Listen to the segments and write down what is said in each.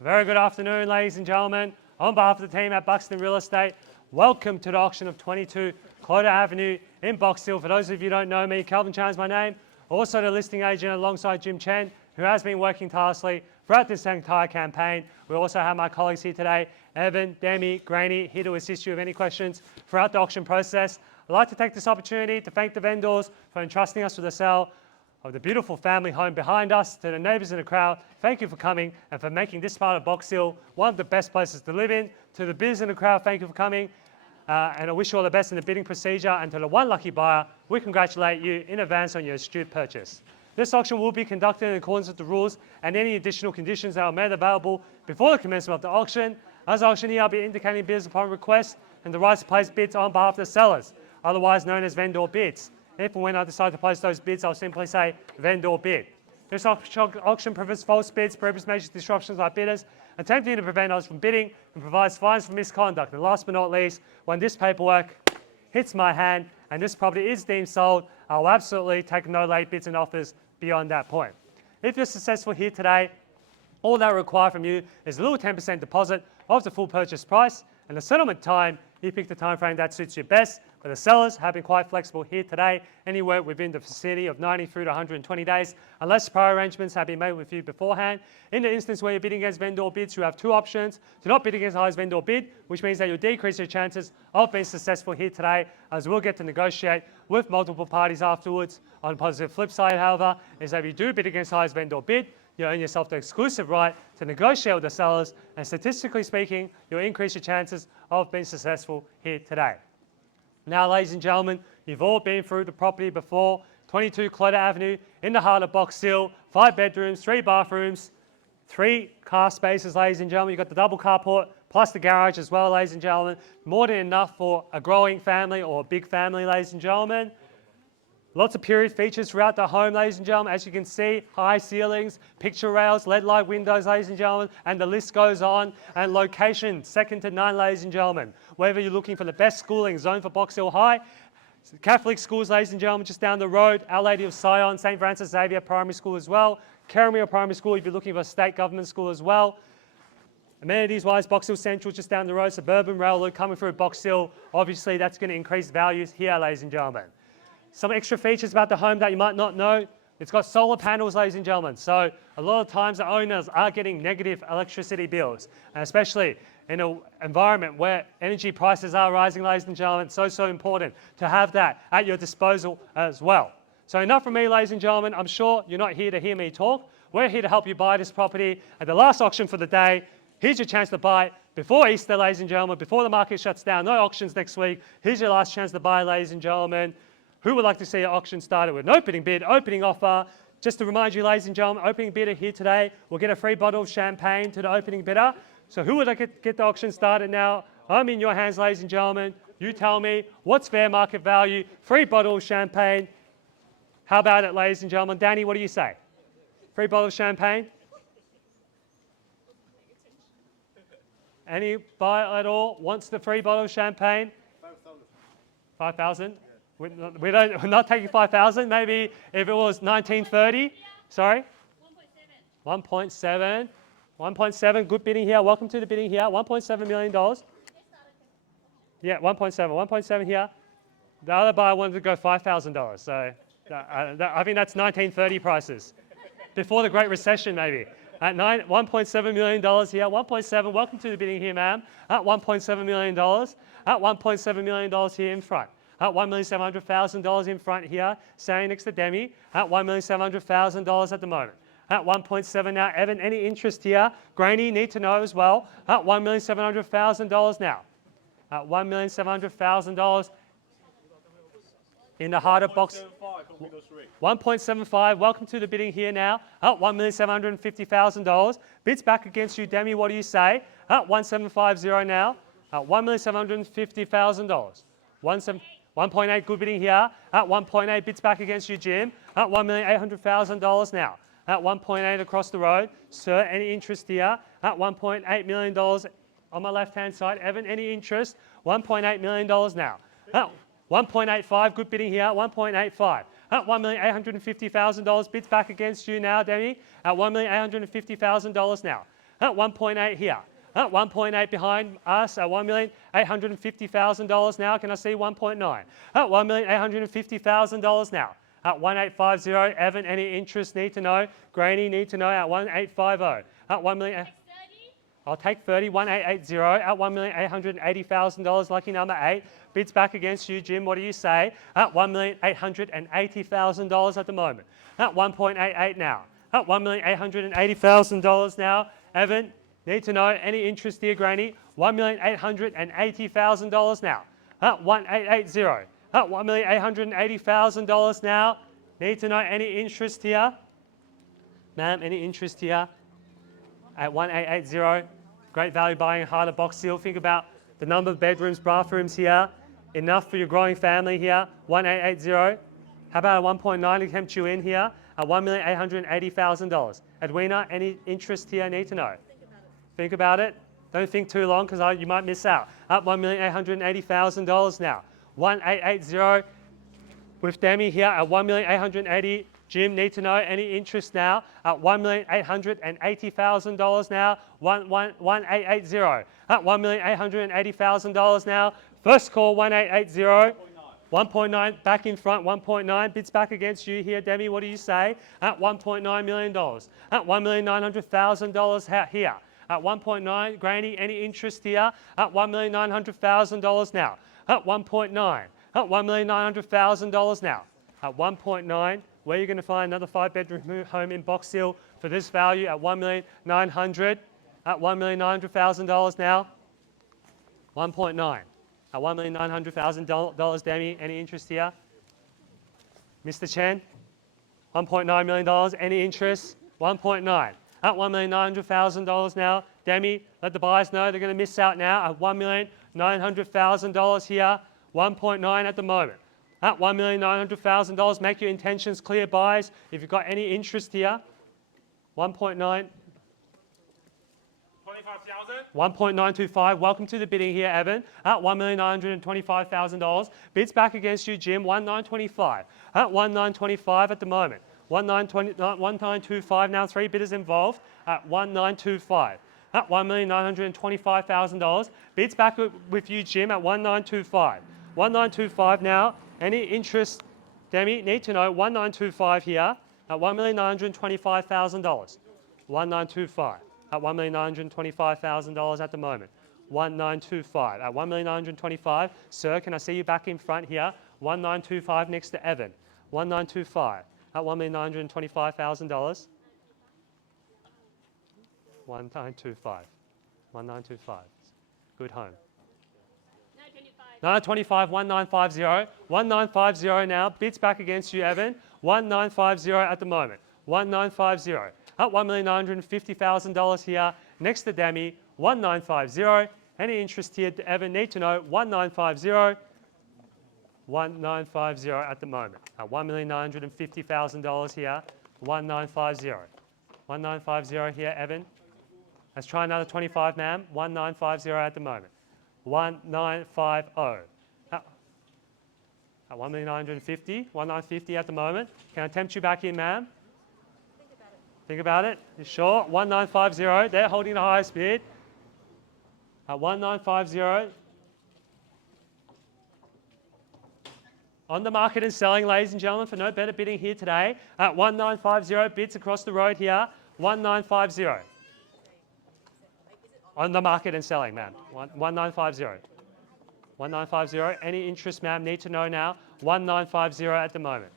Very good afternoon, ladies and gentlemen. On behalf of the team at Buxton Real Estate, welcome to the auction of 22 Clota Avenue in Box Hill. For those of you who don't know me, Calvin Chan is my name. Also the listing agent alongside Chen, who has been working tirelessly throughout this entire campaign. We also have my colleagues here today, Evan, Demi, Granny, here to assist you with any questions throughout the auction process. I'd like to take this opportunity to thank the vendors for entrusting us with the sale of the beautiful family home behind us. To the neighbours in the crowd, thank you for coming and for making this part of Box Hill one of the best places to live in. To the bidders in the crowd, thank you for coming. And I wish you all the best in the bidding procedure. And to the one lucky buyer, we congratulate you in advance on your astute purchase. This auction will be conducted in accordance with the rules and any additional conditions that are made available before the commencement of the auction. As auctioneer, I'll be indicating bids upon request and the right to place bids on behalf of the sellers, otherwise known as vendor bids. If and when I decide to place those bids, I'll simply say vendor bid. This auction prevents false bids, purpose measures disruptions by bidders, attempting to prevent us from bidding, and provides fines for misconduct. And last but not least, when this paperwork hits my hand and this property is deemed sold, I'll absolutely take no late bids and offers beyond that point. If you're successful here today, all that required from you is a little 10% deposit of the full purchase price, and the settlement time, you pick the time frame that suits you best. But the sellers have been quite flexible here today, anywhere within the vicinity of 90 through to 120 days, unless prior arrangements have been made with you beforehand. In the instance where you're bidding against vendor bids, you have two options: to not bid against the highest vendor bid, which means that you'll decrease your chances of being successful here today, as we'll get to negotiate with multiple parties afterwards. On the positive flip side, however, is that if you do bid against the highest vendor bid, you earn yourself the exclusive right to negotiate with the sellers, and statistically speaking, you'll increase your chances of being successful here today. Now, ladies and gentlemen, you've all been through the property before. 22 Clota Avenue in the heart of Box Hill, 5 bedrooms, 3 bathrooms, 3 car spaces, ladies and gentlemen. You've got the double carport plus the garage as well, ladies and gentlemen. More than enough for a growing family or a big family, ladies and gentlemen. Lots of period features throughout the home, ladies and gentlemen. As you can see, high ceilings, picture rails, LED light windows, ladies and gentlemen, and the list goes on. And location, second to none, ladies and gentlemen. Whether you're looking for the best schooling zone for Box Hill High, Catholic schools, ladies and gentlemen, just down the road, Our Lady of Sion, St. Francis Xavier Primary School as well, Karamia Primary School if you're looking for a state government school as well. Amenities-wise, Box Hill Central just down the road, suburban rail loop coming through Box Hill. Obviously, that's going to increase values here, ladies and gentlemen. Some extra features about the home that you might not know. It's got solar panels, ladies and gentlemen. So a lot of times the owners are getting negative electricity bills, and especially in an environment where energy prices are rising, ladies and gentlemen. It's so important to have that at your disposal as well. So enough from me, ladies and gentlemen. I'm sure you're not here to hear me talk. We're here to help you buy this property at the last auction for the day. Here's your chance to buy it before Easter, ladies and gentlemen, before the market shuts down. No auctions next week. Here's your last chance to buy, ladies and gentlemen. Who would like to see an auction started with an opening bid, opening offer? Just to remind you, ladies and gentlemen, opening bidder here today will get a free bottle of champagne to the opening bidder. So who would like to get the auction started now? I'm in your hands, ladies and gentlemen. You tell me what's fair market value, free bottle of champagne. How about it, ladies and gentlemen? Danny, what do you say? Free bottle of champagne? Any buyer at all wants the free bottle of champagne? 5,000? We're not taking 5,000. Maybe if it was 1930. Sorry? 1.7. 1.7. Good bidding here. Welcome to the bidding here. $1.7 million. Yeah, 1.7. 1.7 here. The other buyer wanted to go $5,000. So I think that's 1930 prices. Before the Great Recession, maybe. At $1.7 million here. 1.7. Welcome to the bidding here, ma'am. At $1.7 million. At $1.7 million here in front. At $1,700,000 in front here, standing next to Demi, at $1,700,000 at the moment. At 1.7 now, Evan, any interest here? Granny, need to know as well. At $1,700,000 now. At $1,700,000 in the heart of Box. 1.75, welcome to the bidding here now. At $1,750,000. Bids back against you, Demi, what do you say? At 1.750 now. At $1,750,000. 1.8, good bidding here. At 1.8, bids back against you, Jim. At $1,800,000 now. At 1.8 across the road. Sir, any interest here? At $1.8 million on my left-hand side. Evan, any interest? $1.8 million now. At 1.85, good bidding here. 1.85. At $1,850,000, bids back against you now, Demi. At $1,850,000 now. At 1.8 here. At 1.8 behind us at $1,850,000 now. Can I see 1.9? At $1,850,000 now. At 1850, Evan, any interest? Need to know. Granny, need to know at 1850. At 1 million. I'll take 30, 1880 at $1,880,000, lucky number 8. Bids back against you, Jim. What do you say? At $1,880,000 at the moment. At 1.88 now. At $1,880,000 now. Evan, need to know any interest here, Granny? $1,880,000 now. At 1880. At $1,880,000 now. Need to know any interest here? Ma'am, any interest here? At 1880. Great value buying a harder box seal. Think about the number of bedrooms, bathrooms here. Enough for your growing family here. 1880. How about a 1.9 to tempt you in here? At $1,880,000. Edwina, any interest here? Need to know. Think about it. Don't think too long because you might miss out. At $1,880,000 now. 1880 with Demi here at $1,880,000. Jim, need to know any interest now at $1,880,000 now. 1880 at $1,880,000 now. First call 1880. 1.9 back in front. 1.9 bids back against you here, Demi. What do you say? At $1.9 million. At $1,900,000 here. At 1.9, Granny, any interest here? At $1,900,000 now. At 1.9. At $1,900,000 now. At 1.9, where you're going to find another 5-bedroom home in Box Hill for this value at $1,900,000. At $1,900,000 now. 1.9. At $1,900,000, Demi, any interest here? Mr. Chen, $1.9 million, any interest? 1.9. At $1,900,000 now. Demi, let the buyers know they're going to miss out now at $1,900,000 here. 1.9 at the moment. At $1,900,000, make your intentions clear, buyers. If you've got any interest here, 1.9. 1.925. Welcome to the bidding here, Evan. At $1,925,000. Bids back against you, Jim. 1,925. At 1,925 at the moment. 1,925 now. 3 bidders involved at 1,925. At $1,925,000. Bids back with you, Jim, at 1,925. 1,925 now. Any interest, Demi? Need to know. 1,925 here at $1,925,000. 1,925 at $1,925,000 at the moment. 1,925 at $1,925. Sir, can I see you back in front here? 1,925 next to Evan. 1,925 at $1,925,000. 1,925. 1,925. Good home. 925, 1950. 1950 now. Bids back against you, Evan. 1950 at the moment. 1950. At $1,950,000 here. Next to Demi. 1950. Any interest here, Evan? Need to know. 1950. 1950 at the moment. At $1,950,000 here. 1950. 1950 here, Evan. Let's try another 25, ma'am. 1950 at the moment. 1950. At 1,950. 1,950 at the moment. Can I tempt you back in, ma'am? Think about it. You sure? 1950. They're holding the highest bid. At 1950. On the market and selling, ladies and gentlemen, for no better bidding here today. At 1950. Bids across the road here. 1950. On the market and selling, ma'am. 1950. 1950. Any interest, ma'am? Need to know now. 1950 at the moment.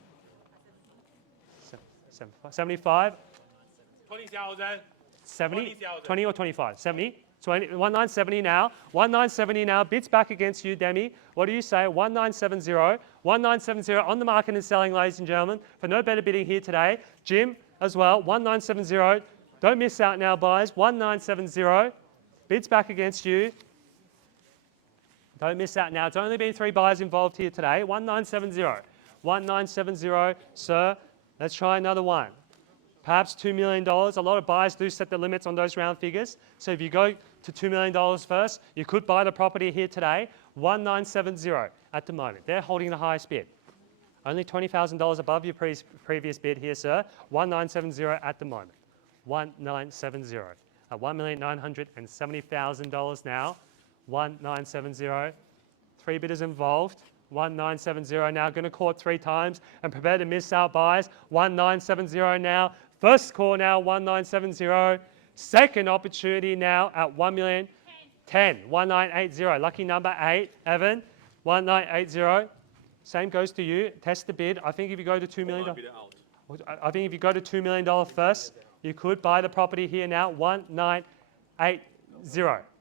75. 20,000. 70. 20 or 25? 70. 1970 now. 1970 now. Bids back against you, Demi. What do you say? 1970. 1970 on the market and selling, ladies and gentlemen. For no better bidding here today. Jim as well. 1970. Don't miss out now, buyers. 1970. Bids back against you. Don't miss out now. It's only been 3 buyers involved here today. 1970. 1970. Sir, let's try another one. Perhaps $2 million. A lot of buyers do set the limits on those round figures. So if you go to $2 million first, you could buy the property here today. 1970 at the moment. They're holding the highest bid. Only $20,000 above your previous bid here, sir. 1970 at the moment. 1970. at $1,970,000 now. 1970. 3 bidders involved. 1970 now. Going to call it 3 times and prepare to miss out buys. 1970 now. First call now. 1970. Second opportunity now at 1,010,000. 1980. Lucky number 8. Evan. 1980. Same goes to you. Test the bid. I think if you go to $2 million. I think if you go to $2 million first, you could buy the property here now. 1980.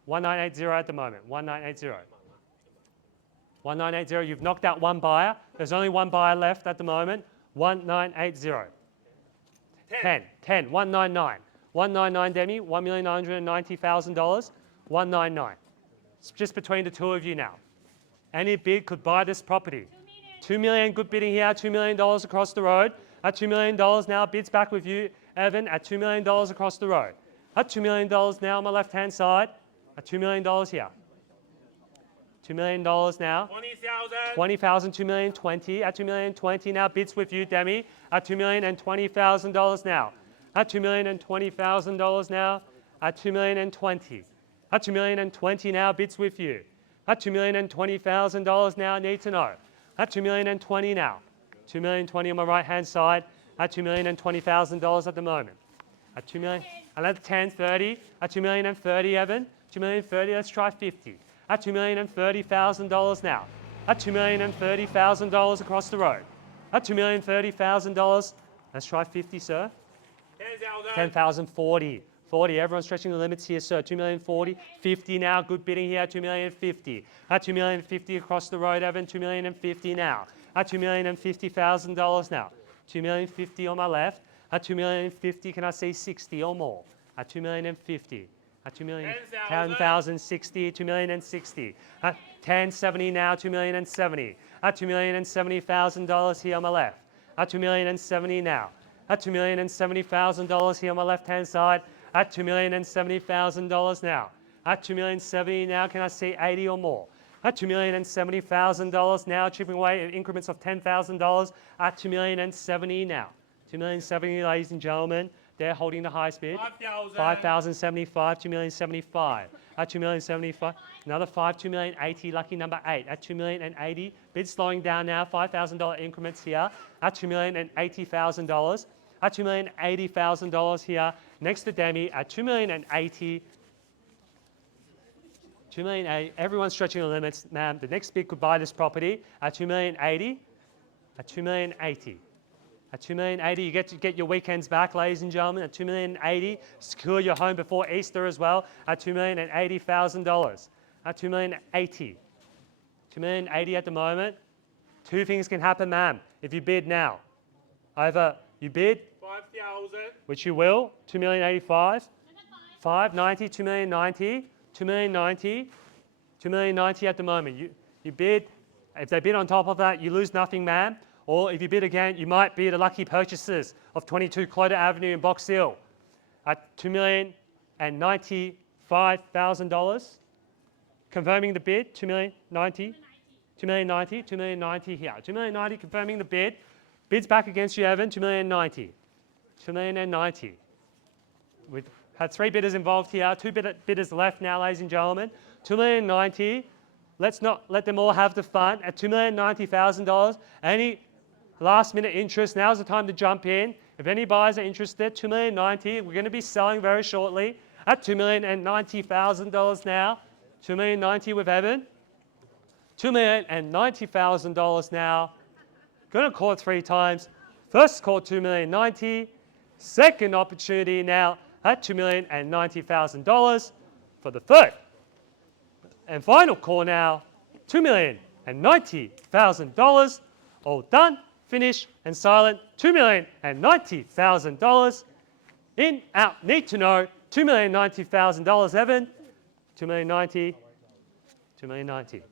1980 at the moment. 1980. 1980. You've knocked out 1 buyer. There's only 1 buyer left at the moment. 1980. 10. 199. 199, Demi. $1,990,000. 199. It's just between the two of you now. Any bid could buy this property. $2 million, good bidding here. $2 million across the road. At $2 million now, bids back with you, Evan, at $2 million across the road. At $2 million now on my left-hand side. At $2 million here. $2 million now. 20,000. 20,000, $2 million, 20. At $2 million, 20 now, bids with you, Demi. At $2 million and $20,000 now. At $2 million and $20,000 now. At $2 million and 20. At $2 million and 20 now, bids with you. At $2 million and $20,000 now, need to know. At $2 million and 20 now. $2 million 20 on my right-hand side. At $2 million and $20,000 at the moment. At $2 million, and at 10, 30. At $2 million and 30, Evan. $2 million and 30, let's try 50. At $2 million and $30,000 now. At $2 million and $30,000 across the road. At $2 million and $30,000, let's try 50, sir. 10,000. 10,000, 40. 40, everyone's stretching the limits here, sir. 2 million 40, 50 now, good bidding here, 2 million 50. At 2 million 50 across the road, Evan, 2 million and 50 now. At $2 million and $50,000 now. 2 million 50 on my left. At 2 million and 50, can I see 60 or more? At 2 million and 50. At 2 million, 10,000, 60, 2 million and 60. At 1070 now, 2 million and 70. At $2 million and $70,000 here on my left. At 2 million and 70 now. At $2 million and $70,000 here on my left-hand side. At $2 million and $70,000 now. At $2 million 70 now, can I see 80 or more? At $2 million and $70,000 now, chipping away in increments of $10,000. At $2 million and 70 now. 2 million 70, ladies and gentlemen. They're holding the highest bid. 5,075, 2 million 75. At 2 million 75, another 5, 2 million 80, lucky number 8. At 2 million and 80, bid slowing down now, $5,000 increments here. At $2 million and $80,000. At $2 million $80,000 here. Next to Demi at 2 million and 80. 2 million 80. Everyone's stretching the limits, ma'am. The next bid could buy this property at 2 million 80. At 2 million 80. At 2 million 80, you get your weekends back, ladies and gentlemen. At 2 million 80, secure your home before Easter as well. At $2 million and $80,000. At 2 million 80. 2 million 80 at the moment. 2 things can happen, ma'am, if you bid now. Either you bid, 5,000. which you will, 2 million 85. 590, 2 million 90. 2 million 90. 2 million 90 at the moment. You bid. If they bid on top of that, you lose nothing, ma'am. Or if you bid again, you might be the lucky purchasers of 22 Clota Avenue in Box Hill at $2,095,000. Confirming the bid, 2,090. 2,090. 2,090 here. 2,090 confirming the bid. Bids back against you, Evan, 2,090. 2,090. We've had 3 bidders involved here. 2 bidders left now, ladies and gentlemen. 2,090. Let's not let them all have the fun. At $2,090,000, any last minute interest, now's the time to jump in. If any buyers are interested, $2,090,000. We're going to be selling very shortly at $2,090,000 now. $2,090,000 with Evan. $2,090,000 now. Going to call it 3 times. First call $2,090,000. Second opportunity now at $2,090,000 for the third. And final call now, $2,090,000. All done, finished, and silent. $2,090,000. In, out, need to know. $2,090,000, Evan. $2,090,000. $2,090,000.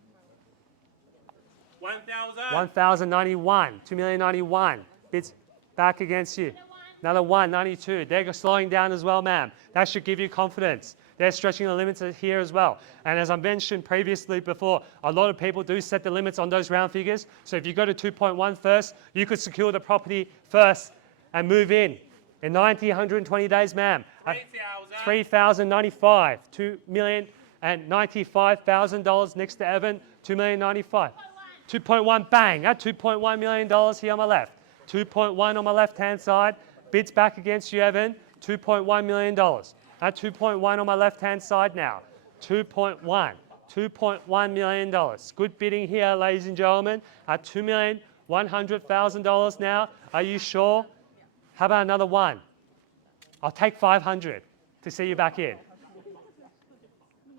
1,000. 1,091. $2,091,000. Bids back against you. Another 192. They're slowing down as well, ma'am. That should give you confidence. They're stretching the limits here as well. And as I mentioned previously before, a lot of people do set the limits on those round figures. So if you go to 2.1 first, you could secure the property first and move in. In 90, 120 days, ma'am. At 3,000. $3,095. $2,095,000 next to Evan. $2,095,000. 2.1, bang. At $2.1 million here on my left. 2.1 on my left-hand side. Bids back against you, Evan. $2.1 million. At 2.1 on my left-hand side now. 2.1. $2.1 million. Good bidding here, ladies and gentlemen. At $2,100,000 now. Are you sure? How about another one? I'll take 500 to see you back in.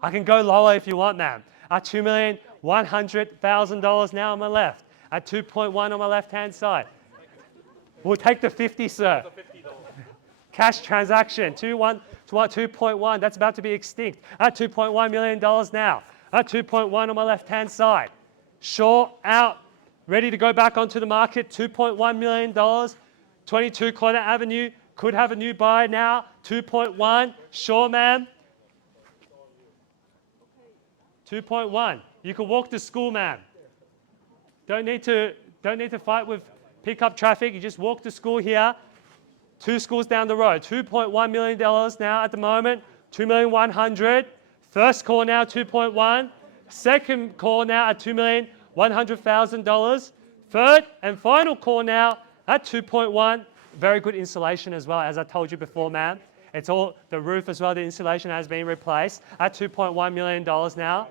I can go lower if you want, ma'am. At $2,100,000 now on my left. At 2.1 on my left-hand side. We'll take the 50, sir. Cash transaction, 2.1. That's about to be extinct. At $2.1 million now. At 2.1 on my left-hand side. Sure, out. Ready to go back onto the market. $2.1 million. 22 Clota Avenue. Could have a new buy now. 2.1. Sure, ma'am. 2.1. You can walk to school, ma'am. Don't need to fight with pickup traffic. You just walk to school here. 2 schools down the road. $2.1 million now at the moment. $2,100,000. First call now, 2.1. Second call now at $2,100,000. Third and final call now at 2.1. Very good insulation as well, as I told you before, ma'am. It's all the roof as well. The insulation has been replaced at $2.1 million now.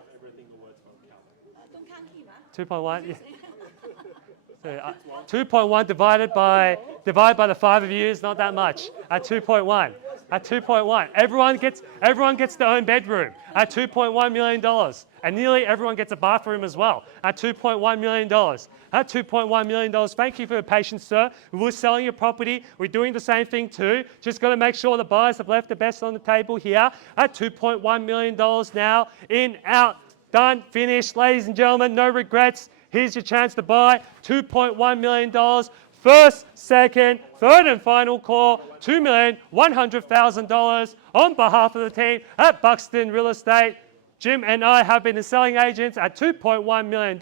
2.1. Yeah. So, 2.1 divided by the 5 of you is not that much. At 2.1. At 2.1. Everyone gets their own bedroom at $2.1 million. And nearly everyone gets a bathroom as well at $2.1 million. At $2.1 million. Thank you for your patience, sir. We're selling your property. We're doing the same thing too. Just got to make sure the buyers have left the best on the table here at $2.1 million now. In, out, done, finished. Ladies and gentlemen, no regrets. Here's your chance to buy. $2.1 million. First, second, third and final call, $2,100,000 on behalf of the team at Buxton Real Estate. Jim and I have been the selling agents at $2.1 million.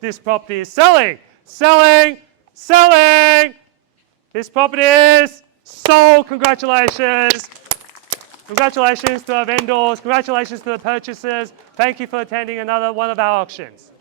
This property is selling, selling, selling. This property is sold. Congratulations. Congratulations to our vendors. Congratulations to the purchasers. Thank you for attending another one of our auctions.